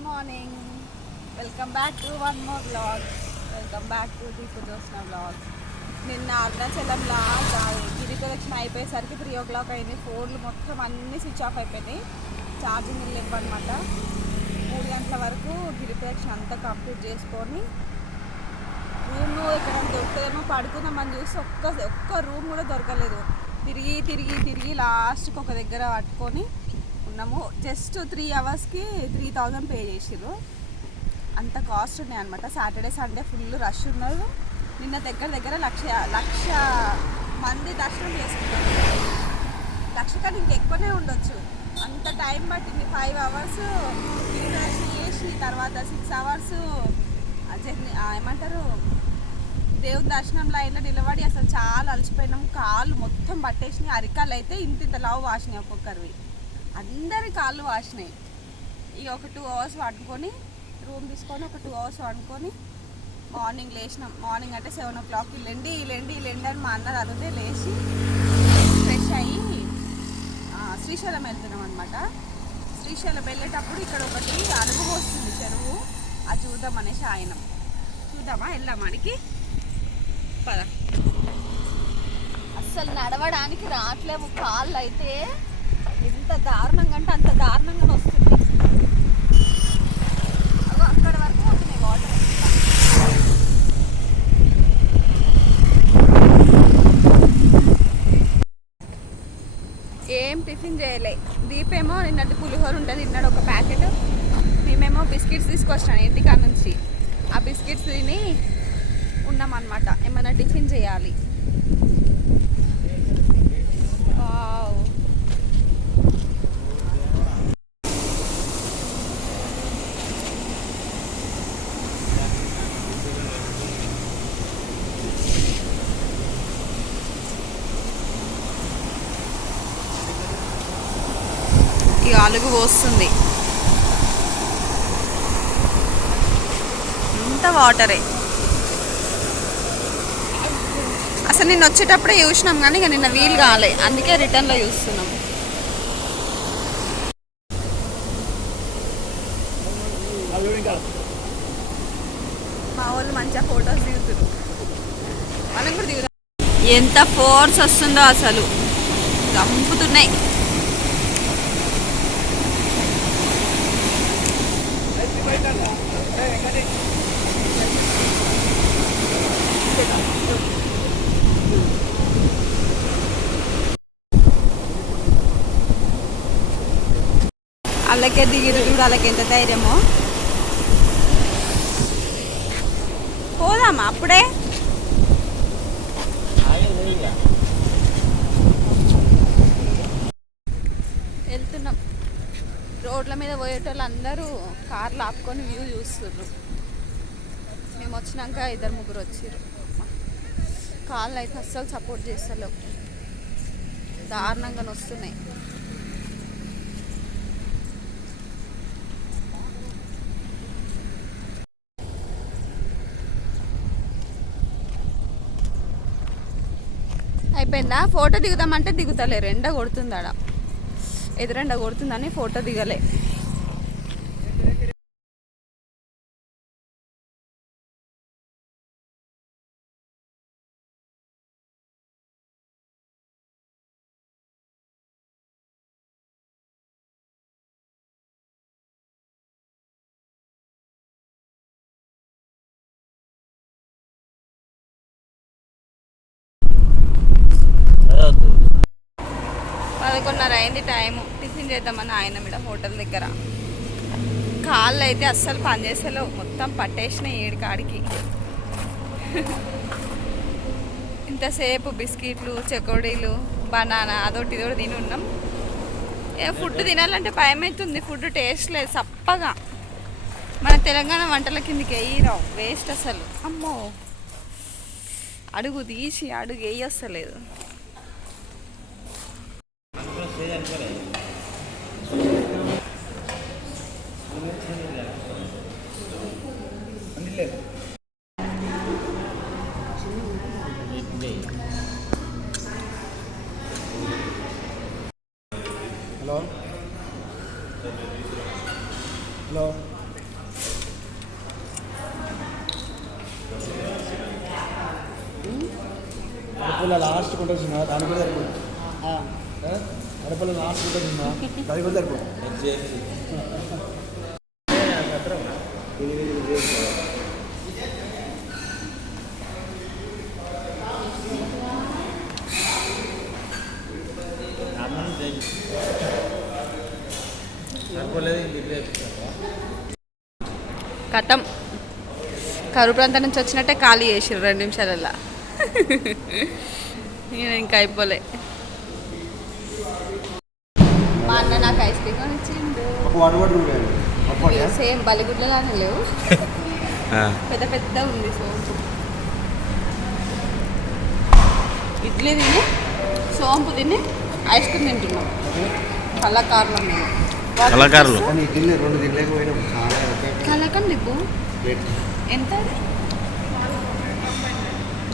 Good morning. Welcome back to one more vlog. Welcome back to Deepu Josna vlog. నిన్న అరుణాచలంలో గిరి ప్రదక్షిణ అయిపోయేసరికి 3 o'clock అయింది. ఫోన్లు మొత్తం అన్నీ స్విచ్ ఆఫ్ అయిపోయినాయి, ఛార్జింగ్ లేవన్నమాట. 3 గంటల వరకు గిరి ప్రదక్షిణ అంతా కంప్లీట్ చేసుకొని రూమ్ ఇక్కడ దొరుకుతుందేమో పడుకుందామని చూసి ఒక్క రూమ్ కూడా దొరకలేదు. తిరిగి తిరిగి తిరిగి లాస్ట్కి ఒక దగ్గర పట్టుకొని ఉన్నాము. జస్ట్ 3 hours-కి 3000 పే చేసిర్రు. అంత కాస్ట్ ఉన్నాయి అనమాట. సాటర్డే సండే ఫుల్ రష్ ఉన్నారు. నిన్న దగ్గర లక్ష మంది దర్శనం చేసుకున్నారు. 1,00,000 కన్నా ఇంకెక్కువనే ఉండొచ్చు. అంత టైం పట్టింది. 5 hours దర్శనం చేసి తర్వాత 6 hours జర్నీ ఏమంటారు దేవుని దర్శనం లైన్లో నిలబడి అసలు చాలా అలసిపోయినాం. కాళ్ళు మొత్తం పట్టేసినాయి. అరికాళ్ళు అయితే ఇంత లావు వాసినాయి. ఒక్కొక్కరివి అందరి కాళ్ళు వాసినాయి. ఇక ఒక 2 hours వండుకొని రూమ్ తీసుకొని ఒక 2 hours వండుకొని మార్నింగ్ లేచినాం. మార్నింగ్ అంటే 7 o'clock లేండి అని మా అన్నది అదే లేచి ఫ్రెష్ అయ్యి శ్రీశైలం వెళ్తున్నాం అనమాట. శ్రీశైలం వెళ్ళేటప్పుడు ఇక్కడ ఒకటి అడుగు వస్తుంది చెరువు, అది చూద్దాం అనేసి ఆయనం. చూద్దామా, వెళ్దామానికి పద. అస్సలు నడవడానికి రావట్లేవు. కాళ్ళు అయితే ఎంత దారుణంగా అంటే అంత దారుణంగా వస్తుంది. అక్కడ వరకు వస్తున్నాయి వాటర్. ఏం టిఫిన్ చేయలే. దీపేమో నిన్నటి పులిహోర ఉంటుంది, తిన్నాడు ఒక ప్యాకెట్. మేమేమో బిస్కెట్స్ తీసుకొచ్చాను ఇంటికాడ నుంచి. ఆ బిస్కెట్స్ తిని ఉన్నామన్నమాట. ఏమైనా టిఫిన్ చేయాలి. ఇక అలుగు పోస్తుంది, అంత వాటరే. అసలు నిన్న వచ్చేటప్పుడే చూసినాం కానీ ఇక నిన్న వీలు కాలే, అందుకే రిటర్న్లో చూస్తున్నాం. మా వాళ్ళు మంచిగా ఫొటోస్ దిగుతున్నారు, మనం కూడా దిగుతాం. ఎంత ఫోర్స్ వస్తుందో అసలు, చంపుతున్నాయి. అలాగే దిగిరు చూడు, అలాగే ఎంత ధైర్యమో. పోదామా అప్పుడే? వెళ్తున్నాం. రోడ్ల మీద పోయేటోళ్ళు అందరూ కార్లు ఆపుకొని వ్యూ చూస్తుర్రు. మేము వచ్చినాక 2-3 వచ్చిర్రు. కాళ్ళు అయితే అస్సలు సపోర్ట్ చేస్తలేవు, దారుణంగా వస్తున్నాయి. అయిపోయిందా? ఫోటో దిగుదామంటే దిగుతలేరు, ఎండ కొడుతుంది. ఆడ ఎదురెండ కొడుతుందని ఫోటో దిగలే. పదకొండున్నర అయింది టైము. టిఫిన్ చేద్దామని ఆయన మీద హోటల్ దగ్గర. కాళ్ళు అయితే అస్సలు పనిచేసేలో, మొత్తం పట్టేసినాయి ఏడికాడికి. ఇంతసేపు బిస్కెట్లు, చెకోడీలు, బనానా అదొకటి ఇదొకటి తిని ఉన్నాం. ఫుడ్ తినాలంటే భయం అవుతుంది. ఫుడ్ టేస్ట్ లేదు, సప్పగా. మన తెలంగాణ వంటల కిందకి వేయరావు, వేస్ట్ అసలు. అమ్మో, అడుగు తీసి అడుగు వేయి వస్తలేదు. హలో హలో ఇలా లాస్ట్ ఉంటుంది సినిమా దాని కూడా సరిపోతుంది కడపలో లాస్ట్ ఉంటుంది సినిమా దాని కూడా సరిపోతుంది. కథం కరువు ప్రాంతం నుంచి వచ్చినట్టే ఖాళీ చేసిర్రు 2 నిమిషాలల్లో. నేను ఇంకా అయిపోలే. మా అన్న నాకు ఐస్ క్రీమ్ కొని ఇచ్చిండు. సేమ్ బలిగుడ్లలానే లేవు, పెద్ద పెద్ద ఉంది సోంపు. ఇడ్లీ తిని సోంపు తిని ఐస్ క్రీమ్ తింటున్నాం. కళాకారులు కళాకారులు కళాకం నీకు ఎంత?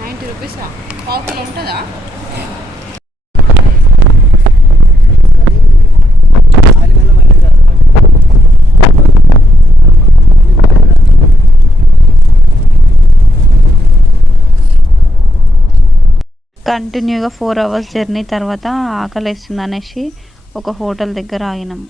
90 రూపీసా? పావు కిలో ఉంటుందా? కంటిన్యూగా 4 అవర్స్ జర్నీ తర్వాత ఆకలి వేస్తుంది అనేసి ఒక హోటల్ దగ్గర ఆగినాం.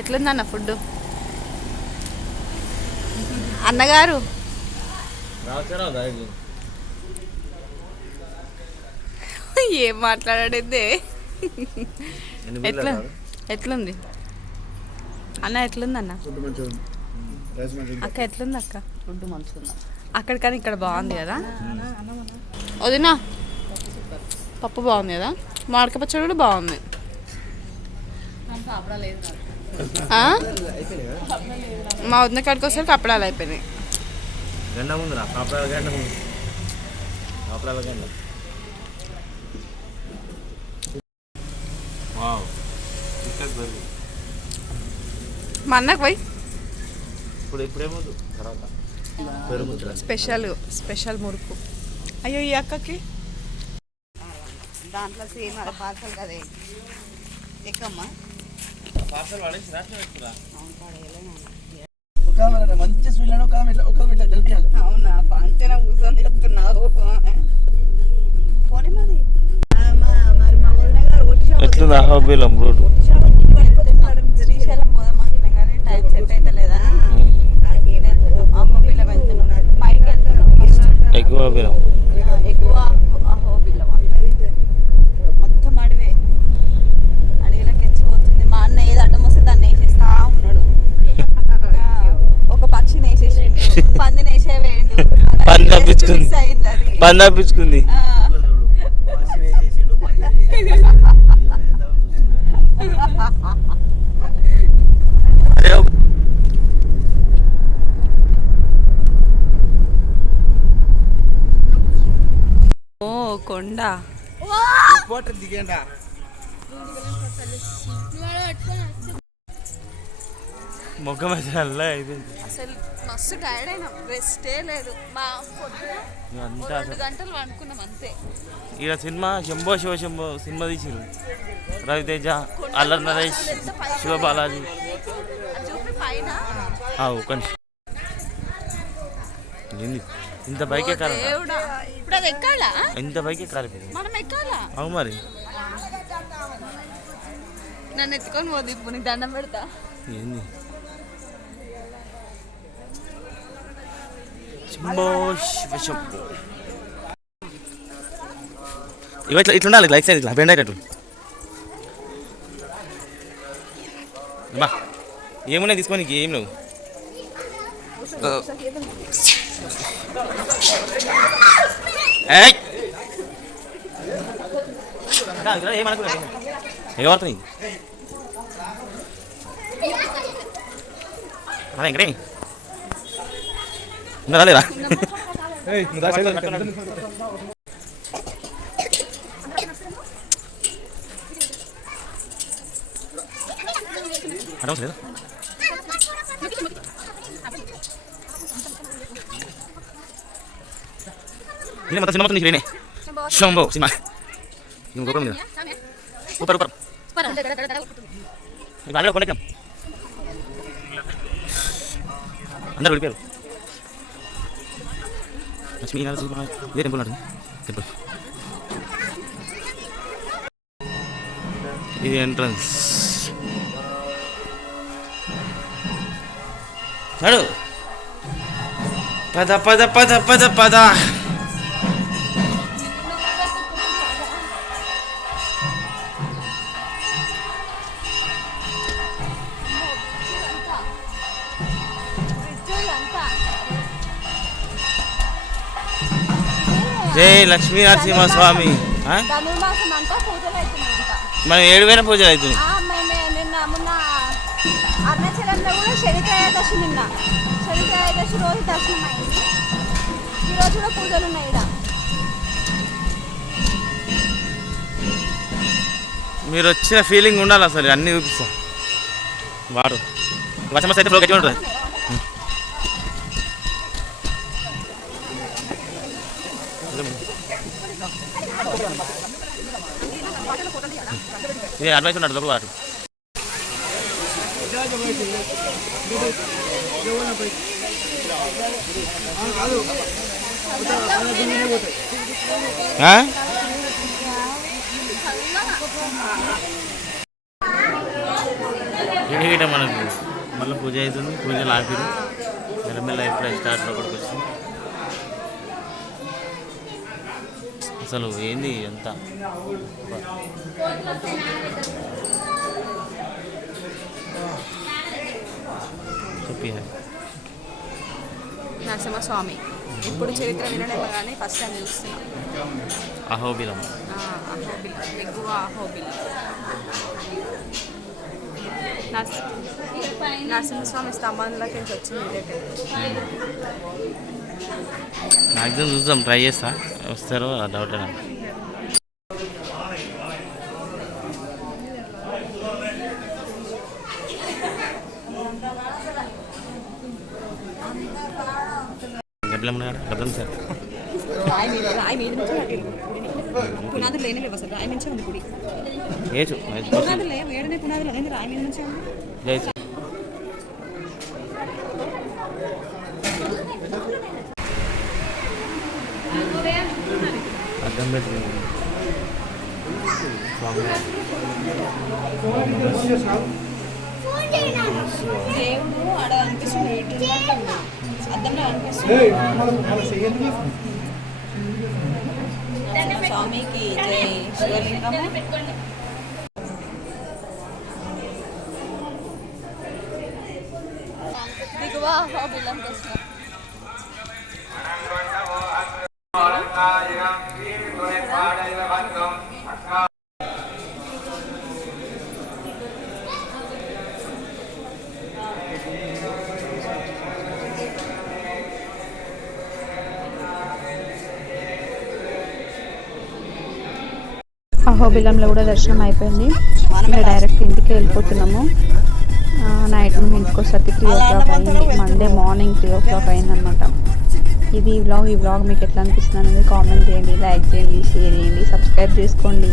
ఎట్లుందన్న ఫుడ్? అన్నగారు ఏం మాట్లాడాడే? ఎట్లుంది అన్న? ఎట్లుంది అన్న? అక్క ఎట్లుంది అక్క? ఫుడ్ మంచిగా అక్కడికని ఇక్కడ బాగుంది కదా వదినా? పప్పు బాగుంది కదా, మామిడికాయ పచ్చడి కూడా బాగుంది. మా వదిన కాడికి వస్తే అప్పడాలు అయిపోయినాయి. మా అన్నకు పోయి స్పెషల్ మురుకు. అయ్యో ఈ అక్కకి దాంట్లో సేమ్ అది పార్సల్ కదా ఎక్కమ్మా. మంచి స్వీట్ అవునా? ఫంక్షన్ కూర్చొని చెప్తున్నావు. శ్రీశైలం పోదామంటున్నా కానీ టైం సెట్ అయితే లేదా. అమ్మ పిల్ల వెళ్తున్నాం, పైకి వెళ్తున్నాం. ఎక్కువ అహోబిల్లం మొత్తం అడివే. అడవిలోకి ఎచ్చిపోతుంది. మా అన్న ఏది అడ్డం వస్తే దాన్ని వేసేస్తా ఉన్నాడు. ఒక పక్షిని వేసేసిండు, పందిని వేసేవేయండు. పంది తప్పించుకుంది. ఓ కొండ దిగండా మొగ్గ మధ్యలో అయిపోయింది. అసలు మస్తు టైర్డ్ అయినాం, రెస్టే లేదు. మా 2 గంటలు అనుకున్నాం అంతే. ఇక్కడ సినిమా శంభో శివ శంభో సినిమా తీసిరు. రవితేజ, అల్లరి నరేష్, శివబాలాజీ. ఒక ఇంత బైక్ ఎక్కాలి, ఇప్పుడు అది ఎక్కాలా? ఇంత బైక్ ఎక్కాలి మనం ఎక్కాలా? అవు మరి. నన్ను ఎత్తుకొని పోదు, ఇప్పుడు నీకు దండం పెడతా. ఏంది శంభో శివ శంభో. ఇట్లా ఉండాలి, లైక్ సైజ్ ఇట్లా బెండ్ అయ్యేటట్టు. బా ఏమున్నాయి తీసుకోనికి? ఏం లేవు. ఏమవుతుంది వెంకటే? రాలేదా? అడవస్ లేదా? ini mata sinema tuh nih nih Shombo sih mah ini gue belum ya upar అందరూ కొండెక్కాం, అందరూ వెళ్ళిపోయారు. లక్ష్మీ ఇదే టెంపుల్ అంటుంది, టెంపుల్ ఇది ఎంట్రన్స్. చడు పద పద పద పద పద. జై లక్ష్మీ నరసింహస్వామి. ధనుర్మాసం అంట పూజలు అవుతున్నాయంట. మనం 7 పూజలు అవుతుంది. నిన్న మొన్న అరుణాచలంలో కూడా శనిత్రయోదశి, నిన్న శనిత్రయోదశి రోజు దర్శనం అయింది. ఈరోజు కూడా పూజలు ఉన్నాయి ఇక్కడ. మీరు వచ్చిన ఫీలింగ్ ఉండాలి అసలు, అన్నీ చూపిస్తాం. వాడు వర్షం అయితే ఫ్లో గట్టి ఉంటుంది. ఇది అడ్వైస్ ఉన్నాడు లోపల వాడు. ఇడిగిట మనకు మళ్ళీ పూజ అవుతుంది. పూజలు ఆపిరు మెల్లమెల్ల ఎప్పుడే స్టార్ట్ లోపలికి వచ్చింది. అసలు ఏంది ఎంత చెప్పి. నరసింహస్వామి ఇప్పుడు చరిత్ర వినడం కానీ ఫస్ట్ టైం చూస్తున్నాం. అహోబిలం, ఎగువ అహోబిలం. నరసింహస్వామి స్తంభంలోకి వచ్చింది ఇదైతే. మ్యాక్సిమం చూద్దాం, ట్రై చేస్తా. వస్తారో డౌట్ నాకు. గబ్బలం గబ్బలం సార్ రాయి మీద నుంచి పునాదులు లేని లేవు అసలు. రాయి నుంచే ఉంది గుడి. ఏచు పునాదులు లేవు, ఏడనే పునాదులు అదే రాయి మీద నుంచే ఉంది. జైచు అర్థం పెట్టి దేవుడు ఆడ అనిపిస్తుంది, అద్దంలో అనిపిస్తుంది. స్వామికి జై. శివలింగం దిగువ అహోబిలం దర్శనం. అహోబిలంలో కూడా దర్శనం అయిపోయింది. ఇంకా డైరెక్ట్ ఇంటికి వెళ్ళిపోతున్నాము. నైట్ మేము ఇంటికి వచ్చేసరికి 3 o'clock అయింది. మండే మార్నింగ్ 3 o'clock అయిందనమాట. ఇది ఈ వ్లాగ్ మీకు ఎట్లా అనిపిస్తుంది అనేది కామెంట్ చేయండి, లైక్ చేయండి, షేర్ చేయండి, సబ్స్క్రైబ్ చేసుకోండి.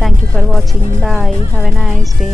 Thank you for watching. Bye, have a nice day.